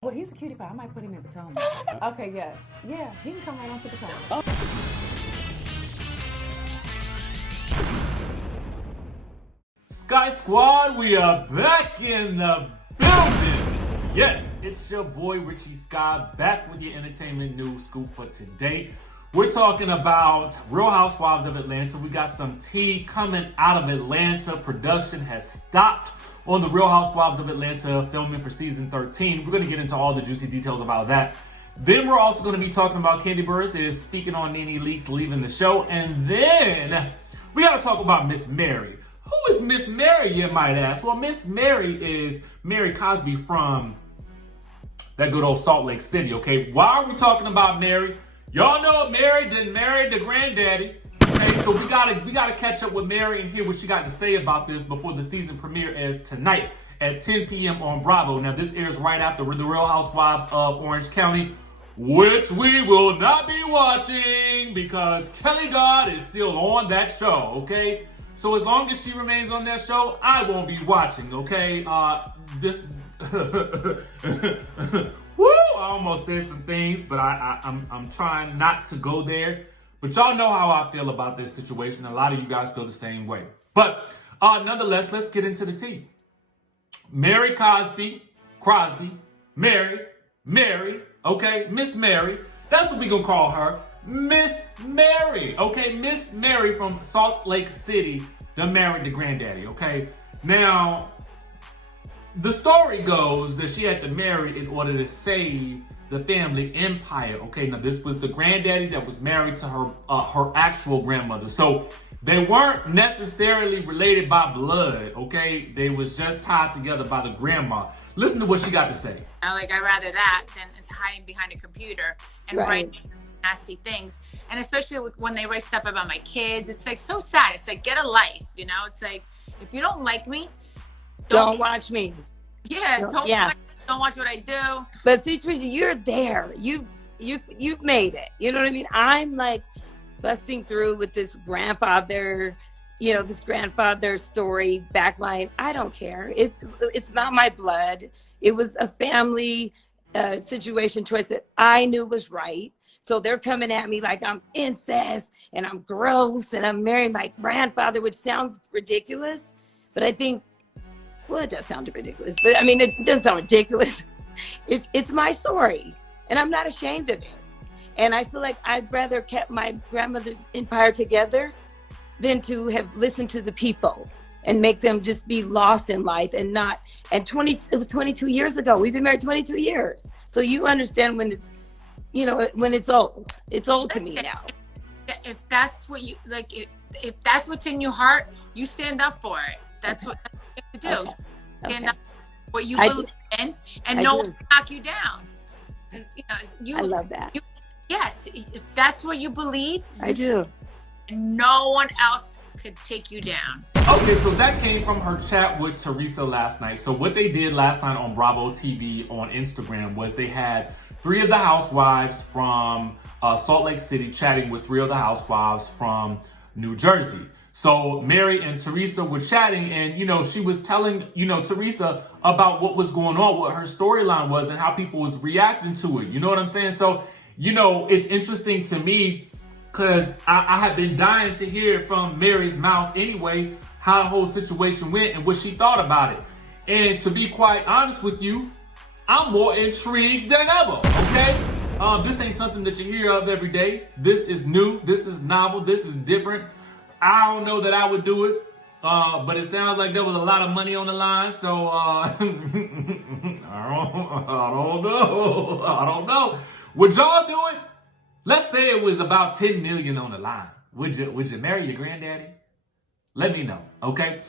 Well, he's a cutie pie. I might put him in Potomac. Okay, yes. Yeah, he can come right on to Potomac. Oh. Skye Squad, we are back in the building. Yes, it's your boy RHOSL back with your entertainment news scoop for today. We're talking about Real Housewives of Atlanta. We got some tea coming out of Atlanta. Production has stopped on the Real Housewives of Atlanta filming for season 13. We're going to get into all the juicy details about that. Then we're also going to be talking about KANDI Burruss is speaking on Nene leaks leaving the show. And then we got to talk about Miss Mary. Who is Miss Mary, you might ask? Well, Miss Mary is Mary Cosby from that good old Salt Lake City, okay? Why are we talking about Mary? Y'all know Mary didn't marry the granddaddy. Okay, so we gotta catch up with Mary and hear what she got to say about this before the season premiere airs tonight at 10 p.m. on Bravo. Now, this airs right after the Real Housewives of Orange County, which we will not be watching because Kelly God is still on that show, okay? So as long as she remains on that show, I won't be watching, okay? Woo! I almost said some things, but I'm trying not to go there. But y'all know how I feel about this situation. A lot of you guys feel the same way. But nonetheless, let's get into the tea. Mary Crosby, Mary, okay? Miss Mary. That's what we gonna call her. Miss Mary, okay? Miss Mary from Salt Lake City that married the granddaddy, okay? Now, the story goes that she had to marry in order to save the family empire, okay? Now, this was the granddaddy that was married to her actual grandmother. So they weren't necessarily related by blood, okay? They was just tied together by the grandma. Listen to what she got to say. Like, I'd rather that than hiding behind a computer and writing nasty things. And especially when they write stuff about my kids, it's like so sad. It's like, get a life, you know? It's like, if you don't like me, don't watch me. Yeah, don't watch what I do. But see, Teresa, you're there. You've made it. You know what I mean? I'm like busting through with this grandfather, this grandfather story backline. I don't care. It's not my blood. It was a family situation choice that I knew was right. So they're coming at me like I'm incest and I'm gross and I'm marrying my grandfather, which sounds ridiculous. But I think, well, it does sound ridiculous. But I mean, it doesn't sound ridiculous. It's my story and I'm not ashamed of it. And I feel like I'd rather kept my grandmother's empire together than to have listened to the people and make them just be lost in life and not. And it was 22 years ago. We've been married 22 years. So you understand when it's, when it's old. It's old to me now. If that's what you like, if that's what's in your heart, you stand up for it. That's what you have to do. Okay. Stand up for what you believe in, and no one can knock you down. I love that. Yes, if that's what you believe, I do. No one else could take you down. Okay, so that came from her chat with Teresa last night. So what they did last night on Bravo TV on Instagram was they had 3 of the housewives from Salt Lake City chatting with 3 of the housewives from New Jersey. So Mary and Teresa were chatting and, she was telling, Teresa about what was going on, what her storyline was and how people was reacting to it. You know what I'm saying? So, it's interesting to me because I have been dying to hear from Mary's mouth anyway, how the whole situation went and what she thought about it. And to be quite honest with you, I'm more intrigued than ever, okay? This ain't something that you hear of every day. This is new, this is novel, this is different. I don't know that I would do it, but it sounds like there was a lot of money on the line, so I don't know. Would y'all do it? Let's say it was about 10 million on the line. Would you marry your granddaddy? Let me know, okay?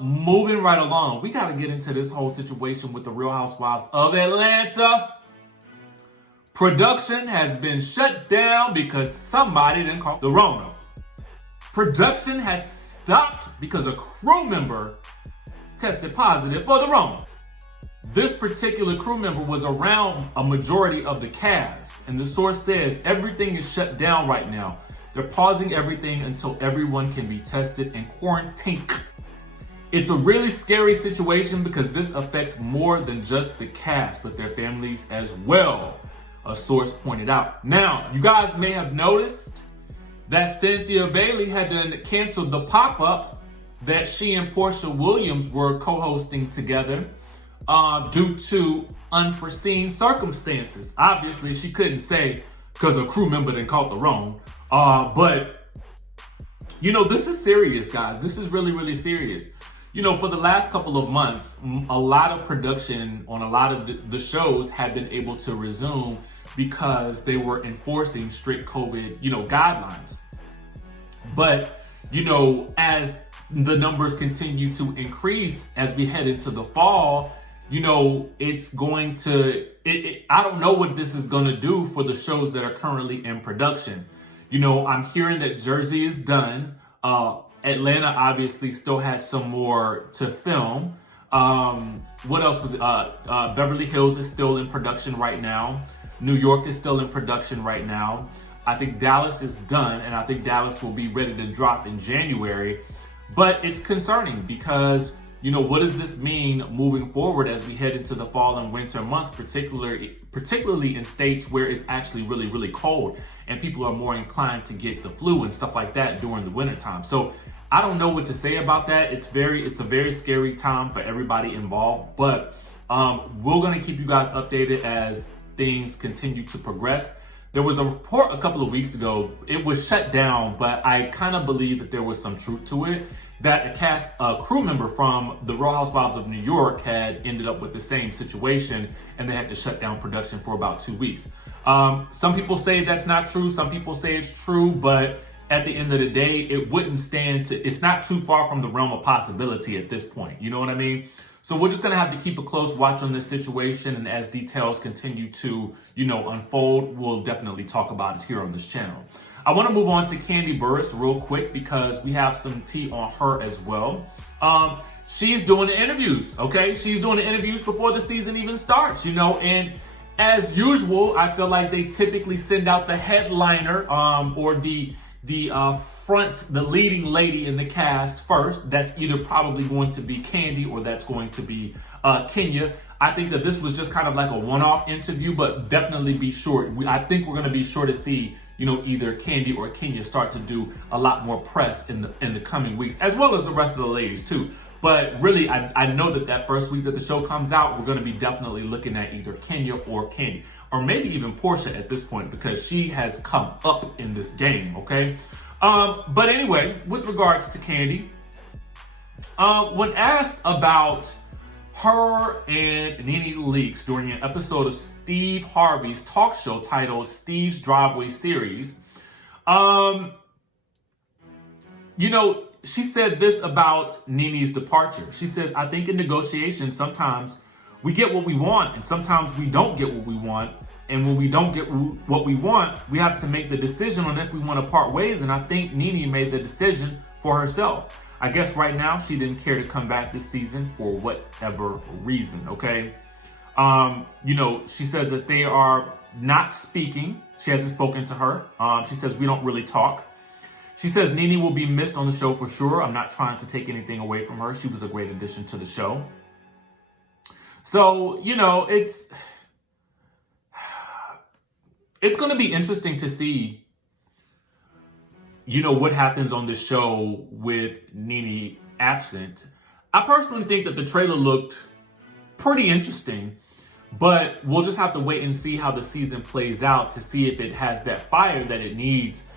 Moving right along, we gotta get into this whole situation with the Real Housewives of Atlanta. Production has been shut down because somebody didn't call the RHOA. Production has stopped because a crew member tested positive for the RHOA. This particular crew member was around a majority of the cast, and the source says everything is shut down right now. They're pausing everything until everyone can be tested and quarantined. It's a really scary situation because this affects more than just the cast, but their families as well, a source pointed out. Now, you guys may have noticed that Cynthia Bailey had to cancel the pop-up that she and Porsha Williams were co-hosting together due to unforeseen circumstances. Obviously, she couldn't say because a crew member didn't caught the wrong. But, you know, this is serious, guys. This is really, really serious. You know, for the last couple of months, a lot of production on a lot of the shows had been able to resume because they were enforcing strict COVID, you know, guidelines. But, you know, as the numbers continue to increase as we head into the fall, you know, it's going to, I don't know what this is going to do for the shows that are currently in production. You know, I'm hearing that Jersey is done. Atlanta obviously still had some more to film. What else was it? Beverly Hills is still in production right now. New York is still in production right now. I think Dallas is done, and I think Dallas will be ready to drop in January. But it's concerning because, you know, what does this mean moving forward as we head into the fall and winter months, particularly in states where it's actually really, really cold and people are more inclined to get the flu and stuff like that during the wintertime. So I don't know what to say about that. It's a very scary time for everybody involved, but we're going to keep you guys updated as things continue to progress. There was a report a couple of weeks ago. It was shut down, but I kind of believe that there was some truth to it, that a crew member from the Real Housewives of New York had ended up with the same situation and they had to shut down production for about 2 weeks. Some people say that's not true. Some people say it's true, but at the end of the day, it's not too far from the realm of possibility at this point. You know what I mean? So we're just going to have to keep a close watch on this situation. And as details continue to, you know, unfold, we'll definitely talk about it here on this channel. I want to move on to KANDI Burruss real quick because we have some tea on her as well. She's doing the interviews, okay? She's doing the interviews before the season even starts, you know, and as usual, I feel like they typically send out the headliner or the leading lady in the cast first. That's either probably going to be KANDI or that's going to be Kenya. I think that this was just kind of like a one-off interview, but definitely be sure. I think we're going to be sure to see, you know, either KANDI or Kenya start to do a lot more press in the coming weeks, as well as the rest of the ladies too. But really, I know that first week that the show comes out, we're going to be definitely looking at either Kenya or KANDI, or maybe even Porsha at this point, because she has come up in this game, okay? But anyway, with regards to KANDI, when asked about her and Nene leaks during an episode of Steve Harvey's talk show titled Steve's Driveway Series, you know, she said this about Nene's departure. She says, I think in negotiations, sometimes we get what we want and sometimes we don't get what we want. And when we don't get what we want, we have to make the decision on if we want to part ways. And I think Nene made the decision for herself. I guess right now she didn't care to come back this season for whatever reason, okay? You know, she said that they are not speaking. She hasn't spoken to her. She says, we don't really talk. She says Nene will be missed on the show for sure. I'm not trying to take anything away from her. She was a great addition to the show. So, you know, it's going to be interesting to see, you know, what happens on the show with Nene absent. I personally think that the trailer looked pretty interesting, but we'll just have to wait and see how the season plays out to see if it has that fire that it needs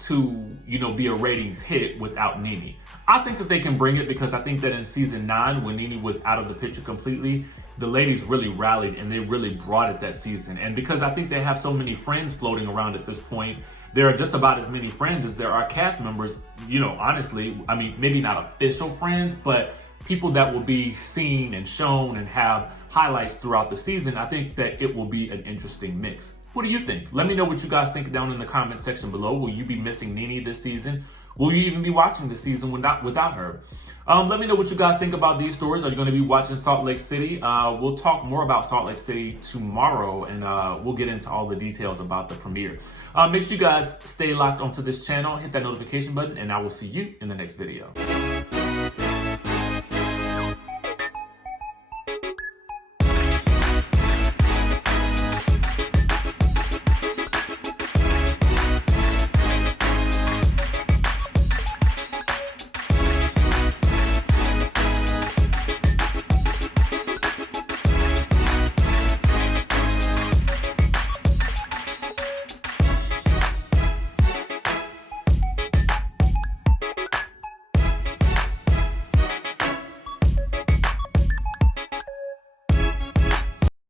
to, you know, be a ratings hit without Nene. I think that they can bring it because I think that in season 9, when Nene was out of the picture completely, the ladies really rallied and they really brought it that season. And because I think they have so many friends floating around at this point, there are just about as many friends as there are cast members, you know, honestly. I mean, maybe not official friends, but people that will be seen and shown and have highlights throughout the season. I think that it will be an interesting mix. What do you think? Let me know what you guys think down in the comment section below. Will you be missing Nene this season? Will you even be watching this season without her? Let me know what you guys think about these stories. Are you going to be watching Salt Lake City? We'll talk more about Salt Lake City tomorrow, and we'll get into all the details about the premiere. Make sure you guys stay locked onto this channel, hit that notification button, and I will see you in the next video.